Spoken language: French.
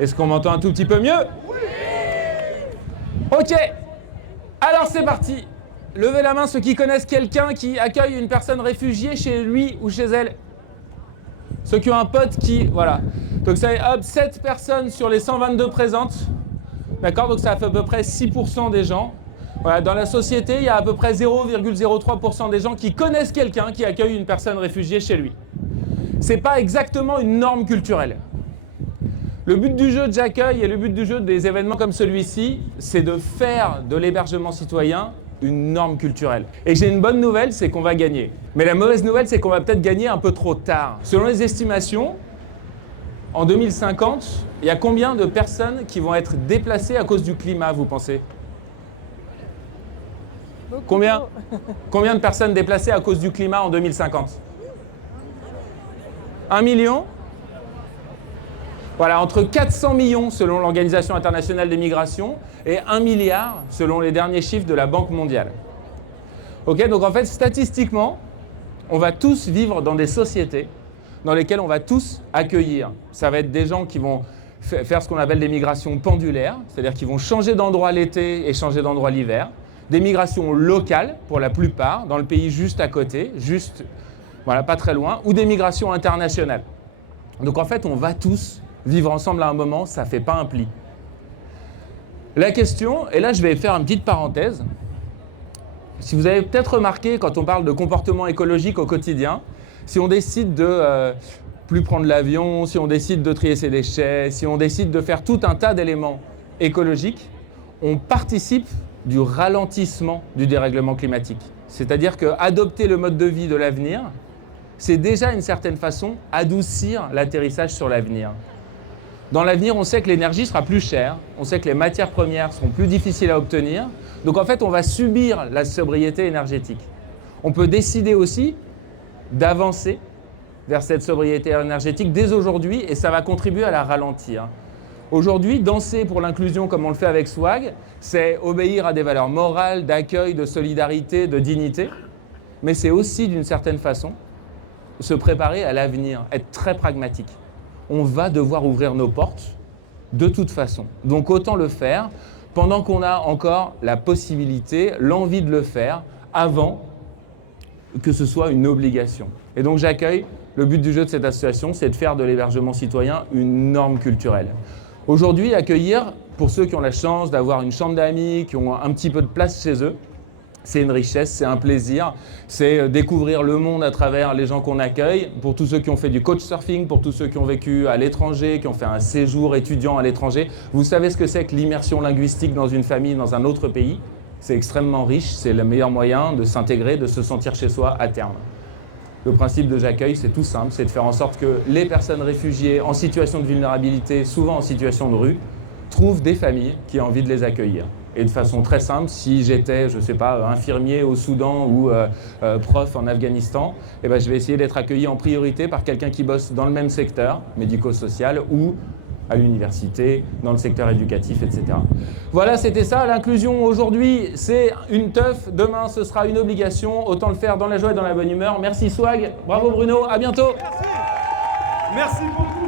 Est-ce qu'on m'entend un tout petit peu mieux? Oui. Ok. Alors c'est parti. Levez la main ceux qui connaissent quelqu'un qui accueille une personne réfugiée chez lui ou chez elle. Ceux qui ont un pote qui... Voilà. Donc ça fait hop, 7 personnes sur les 122 présentes. D'accord? Donc ça fait à peu près 6% des gens. Voilà, dans la société, il y a à peu près 0,03% des gens qui connaissent quelqu'un qui accueille une personne réfugiée chez lui. C'est pas exactement une norme culturelle. Le but du jeu de J'accueille et le but du jeu des événements comme celui-ci, c'est de faire de l'hébergement citoyen une norme culturelle. Et j'ai une bonne nouvelle, c'est qu'on va gagner. Mais la mauvaise nouvelle, c'est qu'on va peut-être gagner un peu trop tard. Selon les estimations, en 2050, il y a combien de personnes qui vont être déplacées à cause du climat, vous pensez? Combien de personnes déplacées à cause du climat en 2050? 1 million? Voilà, entre 400 millions selon l'Organisation internationale des migrations et 1 milliard selon les derniers chiffres de la Banque mondiale. Ok, donc en fait, statistiquement, on va tous vivre dans des sociétés dans lesquelles on va tous accueillir. Ça va être des gens qui vont faire ce qu'on appelle des migrations pendulaires, c'est-à-dire qu'ils vont changer d'endroit l'été et changer d'endroit l'hiver. Des migrations locales, pour la plupart, dans le pays juste à côté, juste, voilà, pas très loin, ou des migrations internationales. Donc en fait, on va tous vivre ensemble à un moment, ça ne fait pas un pli. La question, et là je vais faire une petite parenthèse, si vous avez peut-être remarqué quand on parle de comportement écologique au quotidien, si on décide de plus prendre l'avion, si on décide de trier ses déchets, si on décide de faire tout un tas d'éléments écologiques, on participe du ralentissement du dérèglement climatique. C'est-à-dire qu'adopter le mode de vie de l'avenir, c'est déjà d'une certaine façon adoucir l'atterrissage sur l'avenir. Dans l'avenir, on sait que l'énergie sera plus chère, on sait que les matières premières seront plus difficiles à obtenir. Donc en fait, on va subir la sobriété énergétique. On peut décider aussi d'avancer vers cette sobriété énergétique dès aujourd'hui et ça va contribuer à la ralentir. Aujourd'hui, danser pour l'inclusion comme on le fait avec Swag, c'est obéir à des valeurs morales, d'accueil, de solidarité, de dignité. Mais c'est aussi d'une certaine façon se préparer à l'avenir, être très pragmatique. On va devoir ouvrir nos portes de toute façon. Donc autant le faire pendant qu'on a encore la possibilité, l'envie de le faire avant que ce soit une obligation. Et donc j'accueille, le but du jeu de cette association, c'est de faire de l'hébergement citoyen une norme culturelle. Aujourd'hui, accueillir, pour ceux qui ont la chance d'avoir une chambre d'amis, qui ont un petit peu de place chez eux, c'est une richesse, c'est un plaisir, c'est découvrir le monde à travers les gens qu'on accueille. Pour tous ceux qui ont fait du couchsurfing, pour tous ceux qui ont vécu à l'étranger, qui ont fait un séjour étudiant à l'étranger, vous savez ce que c'est que l'immersion linguistique dans une famille, dans un autre pays. C'est extrêmement riche, c'est le meilleur moyen de s'intégrer, de se sentir chez soi à terme. Le principe de J'accueille, c'est tout simple, c'est de faire en sorte que les personnes réfugiées en situation de vulnérabilité, souvent en situation de rue, trouvent des familles qui ont envie de les accueillir. Et de façon très simple, si j'étais, je ne sais pas, infirmier au Soudan ou prof en Afghanistan, eh ben, je vais essayer d'être accueilli en priorité par quelqu'un qui bosse dans le même secteur, médico-social, ou à l'université, dans le secteur éducatif, etc. Voilà, c'était ça. L'inclusion aujourd'hui, c'est une teuf. Demain, ce sera une obligation. Autant le faire dans la joie et dans la bonne humeur. Merci Swag. Bravo Bruno. À bientôt. Merci beaucoup.